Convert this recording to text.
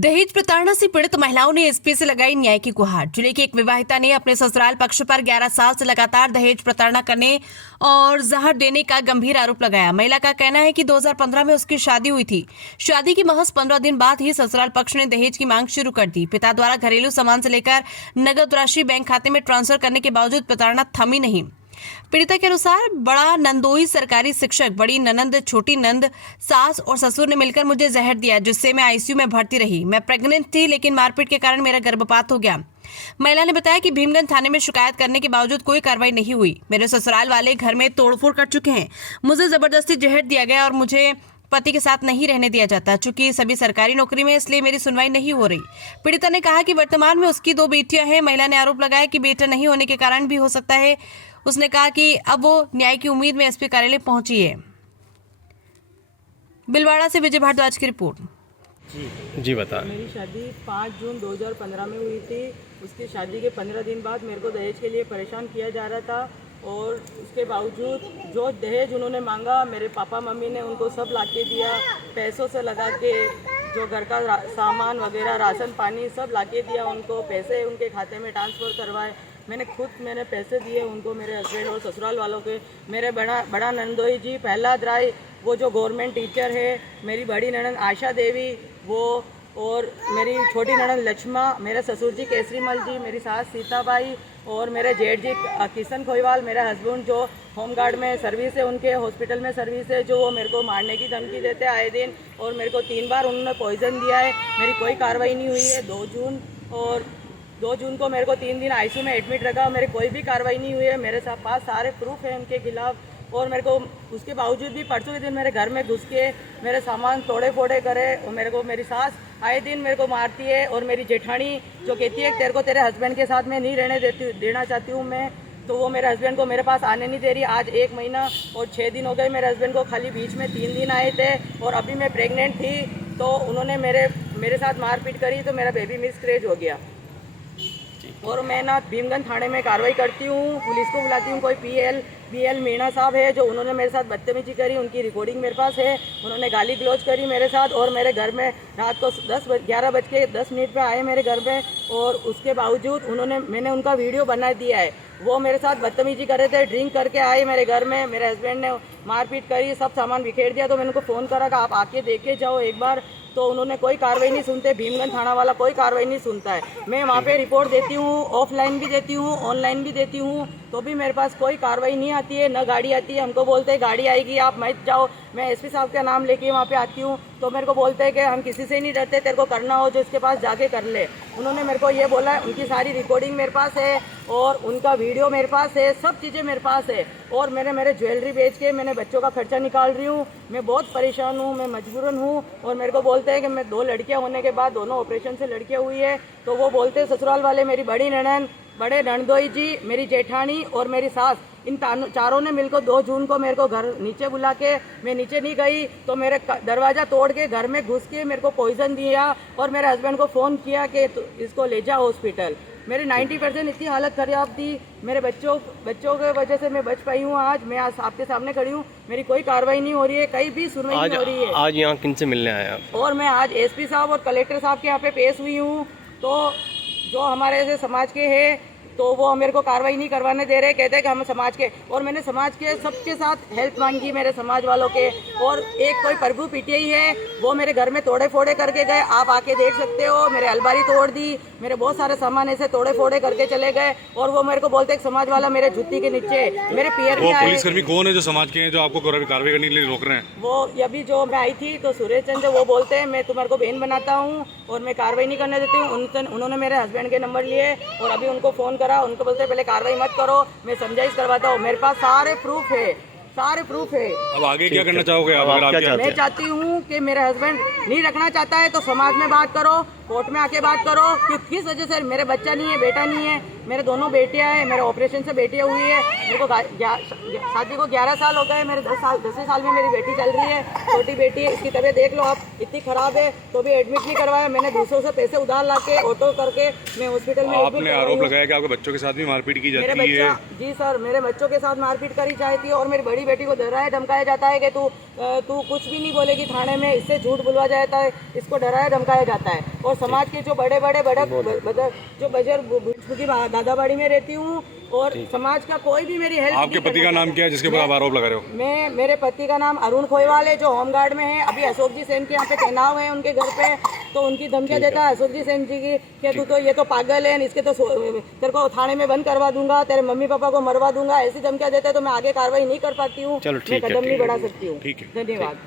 दहेज प्रताड़ना से पीड़ित महिलाओं ने एसपी से लगाई न्याय की गुहार। जिले की एक विवाहिता ने अपने ससुराल पक्ष पर 11 साल से लगातार दहेज प्रताड़ना करने और जहर देने का गंभीर आरोप लगाया। महिला का कहना है कि 2015 में उसकी शादी हुई थी। शादी के महज 15 दिन बाद ही ससुराल पक्ष ने दहेज की मांग शुरू कर दी। पिता द्वारा घरेलू सामान से लेकर नगद राशि बैंक खाते में ट्रांसफर करने के बावजूद प्रताड़ना थमी नहीं। पीड़िता के अनुसार बड़ा नंदोई सरकारी शिक्षक, बड़ी ननंद, छोटी नंद, सास और ससुर ने मिलकर मुझे जहर दिया, जिससे मैं आईसीयू में भर्ती रही। मैं प्रेग्नेंट थी, लेकिन मारपीट के कारण मेरा गर्भपात हो गया। महिला ने बताया कि भीमगंज थाने में शिकायत करने के बावजूद कोई कार्रवाई नहीं हुई। मेरे ससुराल वाले घर में तोड़फोड़ कर चुके हैं। मुझे जबरदस्ती जहर दिया गया और मुझे पति के साथ नहीं रहने दिया जाता। चूंकि सभी सरकारी नौकरी में, इसलिए मेरी सुनवाई नहीं हो रही। पीड़िता ने कहा कि वर्तमान में उसकी 2 बेटियां हैं। महिला ने आरोप लगाया कि बेटा नहीं होने के कारण भी हो सकता है। उसने कहा कि अब वो न्याय की उम्मीद में एसपी कार्यालय पहुंची है। बिलवाड़ा से विजय भारद्वाज की रिपोर्ट। जी बता। मेरी शादी 5 जून 2015 में हुई थी। उसकी शादी के 15 दिन बाद मेरे को दहेज के लिए परेशान किया जा रहा था और उसके बावजूद जो दहेज उन्होंने मांगा, मेरे पापा मम्मी ने उनको सब ला के दिया। पैसों से लगा के जो घर का सामान वगैरह, राशन पानी सब ला के दिया उनको। पैसे उनके खाते में ट्रांसफ़र करवाए। मैंने पैसे दिए उनको, मेरे हस्बैंड और ससुराल वालों के। मेरे बड़ा नंदोई जी प्रहलाद राय, वो जो गवर्नमेंट टीचर है। मेरी बड़ी ननंद आशा देवी, वो, और मेरी छोटी ननंद लक्ष्मा, मेरे ससुर जी केसरीमल जी, मेरी सास सीताबाई और मेरे जेठ जी किशन खोईवाल, मेरा हस्बैंड जो होमगार्ड में सर्विस है, उनके हॉस्पिटल में सर्विस है, जो वो मेरे को मारने की धमकी देते हैं आए दिन। और मेरे को 3 बार उन्होंने पॉइजन दिया है। मेरी कोई कार्रवाई नहीं हुई है। 2 जून को मेरे को 3 दिन आईसीयू में एडमिट रखा। मेरी कोई भी कार्रवाई नहीं हुई है। मेरे पास सारे प्रूफ हैं उनके खिलाफ। और मेरे को उसके बावजूद भी परसों के दिन मेरे घर में घुस के मेरे सामान तोड़े फोड़े करे। और मेरे को मेरी सास आए दिन मेरे को मारती है। और मेरी जेठानी जो कहती है तेरे को तेरे हस्बैंड के साथ में नहीं रहने देना चाहती हूँ मैं, तो वो मेरे हस्बैंड को मेरे पास आने नहीं दे रही। आज 1 महीना और 6 दिन हो गए मेरे हस्बैंड को। खाली बीच में 3 दिन आए थे। और अभी मैं प्रेग्नेंट थी, तो उन्होंने मेरे साथ मारपीट करी, तो मेरा बेबी मिसकैरेज हो गया। और मैं ना भीमगंज थाने में कार्रवाई करती हूँ, पुलिस को बुलाती हूँ। कोई पीएल मीणा साहब है, जो उन्होंने मेरे साथ बदतमीजी करी, उनकी रिकॉर्डिंग मेरे पास है। उन्होंने गाली गलौज करी मेरे साथ। और मेरे घर में रात को 11:10 पे आए मेरे घर में। और उसके बावजूद मैंने उनका वीडियो बना दिया है। वो मेरे साथ बदतमीजी कर रहे थे। ड्रिंक करके आए मेरे घर में। मेरे हस्बैंड ने मारपीट करी, सब सामान बिखेर दिया। तो मैंने उनको फ़ोन करा कि आप आके देखे जाओ एक बार। तो उन्होंने कोई कार्रवाई नहीं सुनते। भीमगंज थाना वाला कोई कार्रवाई नहीं सुनता है। मैं वहाँ पे रिपोर्ट देती हूँ, ऑफलाइन भी देती हूँ, ऑनलाइन भी देती हूँ, तो भी मेरे पास कोई कार्रवाई नहीं आती है, न गाड़ी आती है। हमको बोलते हैं गाड़ी आएगी, आप मत जाओ। मैं एसपी साहब का नाम लेके वहाँ पे आती हूँ, तो मेरे को बोलते हैं कि हम किसी से नहीं डरते, तेरे को करना हो जो इसके पास जाके कर ले। उन्होंने मेरे को ये बोला है। उनकी सारी रिकॉर्डिंग मेरे पास है और उनका वीडियो मेरे पास है, सब चीज़ें मेरे पास है। और मेरे ज्वेलरी बेच के मैंने बच्चों का खर्चा निकाल रही हूँ। मैं बहुत परेशान हूँ, मैं मजबूरन हूँ। और मेरे को बोलते हैं कि मैं 2 लड़कियाँ होने के बाद, दोनों ऑपरेशन से लड़कियाँ हुई है, तो वो बोलते हैं ससुराल वाले, मेरी बड़ी ननंद, बड़े नंदोई जी, मेरी जेठानी और मेरी सास, इन चारों ने मिलकर 2 जून को मेरे को घर नीचे बुला के, मैं नीचे नहीं गई तो मेरे दरवाज़ा तोड़ के घर में घुस के मेरे को पॉइजन दिया। और मेरे हस्बैंड को फ़ोन किया कि इसको ले जा हॉस्पिटल। मेरी 90% इतनी हालत खराब थी। मेरे बच्चों की वजह से मैं बच पाई हूँ। आज मैं आपके सामने खड़ी हूँ। मेरी कोई कार्रवाई नहीं हो रही है, कहीं भी सुनवाई नहीं हो रही है। आज यहाँ किन से मिलने आए आप? और मैं आज एसपी साहब और कलेक्टर साहब के यहाँ पे पेश हुई हूँ। तो जो हमारे ऐसे समाज के हैं, तो वो मेरे को कार्रवाई नहीं करवाने दे रहे। कहते हैं कि हम समाज के, और मैंने समाज के सबके साथ हेल्प मांगी, मेरे समाज वालों के। और एक कोई प्रभु पीटीआई है, वो मेरे घर में तोड़े फोड़े करके गए। आप आके देख सकते हो। मेरे अलमारी तोड़ दी, मेरे बहुत सारे सामान ऐसे तोड़े फोड़े करके चले गए। और वो मेरे को बोलते हैं समाज वाला मेरे जुत्ती के नीचे मेरे पियर में आए। पुलिसकर्मी कौन है जो समाज के हैं, जो आपको कार्रवाई करने के लिए रोक रहे हैं? वो अभी जो मैं आई थी, तो सुरेश चंद्र, वो बोलते हैं मैं तुम्हारे को बहन बनाता हूँ और मैं कार्रवाई नहीं करने देती हूँ। उन्होंने मेरे हस्बैंड के नंबर लिए और अभी उनको फ़ोन करा। उनको बोलते पहले कार्रवाई मत करो, मैं समझाइश करवाता हूँ। मेरे पास सारे प्रूफ है। अब आगे क्या करना चाहोगे आप? मैं चाहती हूँ कि मेरा हस्बैंड नहीं रखना चाहता है तो समाज में बात करो। कोर्ट में आके बात करो कि किस वजह से मेरे बच्चा नहीं है, बेटा नहीं है, मेरे दोनों बेटियां हैं, मेरे ऑपरेशन से बेटियां हुई है, मेरे को शादी को 11 साल हो गए, मेरे 10 साल में मेरी बेटी चल रही है, छोटी बेटी है, इसकी तबीयत देख लो आप, इतनी खराब है तो भी एडमिट नहीं करवाया। मैंने दूसरों से पैसे उधार लाके ऑटो करके मैं हॉस्पिटल में आपने आरोप लगाया कि आपके बच्चों के साथ भी मारपीट की मेरे जाती है। बच्चा जी सर, मेरे बच्चों के साथ मारपीट करी जाती है और मेरी बड़ी बेटी को डराया धमकाया जाता है कि तू कुछ भी नहीं बोलेगी थाने में, इससे झूठ बुलवा जाता है, इसको डराया धमकाया जाता है। और समाज के जो बड़े जो बजर दादाबाड़ी में रहती हूँ और समाज का कोई भी मेरी हेल्प आपके पति का नाम क्या है जिसके ऊपर आप आरोप लगा रहे हो? मेरे पति का नाम अरुण खोईवाल है, जो होमगार्ड में है। अभी अशोक जी सेन के यहाँ पे तैनाव है उनके घर पे, तो उनकी धमकियां देता है अशोक जी सेन जी की कि तू तो ये तो पागल है, इसके तो तेरे को थाने में बंद करवा दूंगा, तेरे मम्मी पापा को मरवा दूंगा, ऐसी धमकियां देता है। तो मैं आगे कार्रवाई नहीं कर पाती हूँ, मैं कदम नहीं बढ़ा सकती हूँ। धन्यवाद।